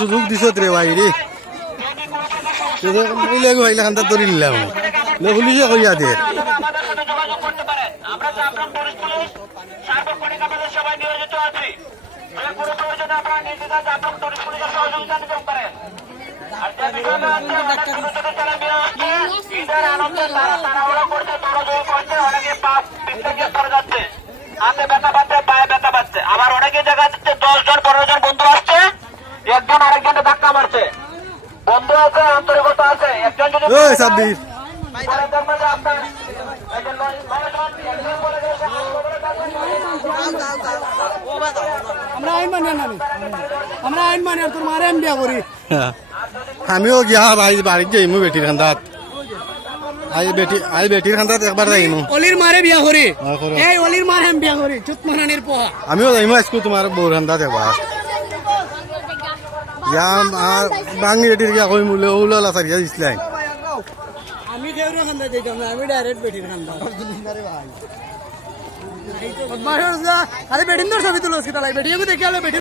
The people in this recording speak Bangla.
সুযোগ দিছ রে ভাই রে ধরে নিলাম পুলিশে কইয়া দে আবার অনেকে জায়গা 10 জন 15 জন বন্ধু আসছে, একজন আরেকজনকে ধাক্কা মারছে। বন্ধু আছে, আন্তরিকতা আছে, একজন যদি আমরা আইন মানে তোর মারে আমি বিয়া করি। আমিও গিয়া ভাই বাড়িতে যাইমু বেটির খান্দাত আজ বেটির খান্দাত একবার যাইমু অলির মারে বিয়া করি, এই অলির মারে আমি বিয়া করি চুত মারানির পোহা। আমিও যাইমু আজকে তোমার বউর খান্দাত একবার বাঙি বেটির গিয়া কই মুলে ওলা লাসারিয়া দিছিলেন। আমি কেউরে খান্দা যাইতাম না, আমি ডাইরেক্ট বেটির খান্দা। আরে বেটিন তোর ছবি তুলো বেটিকে দেখে বেটি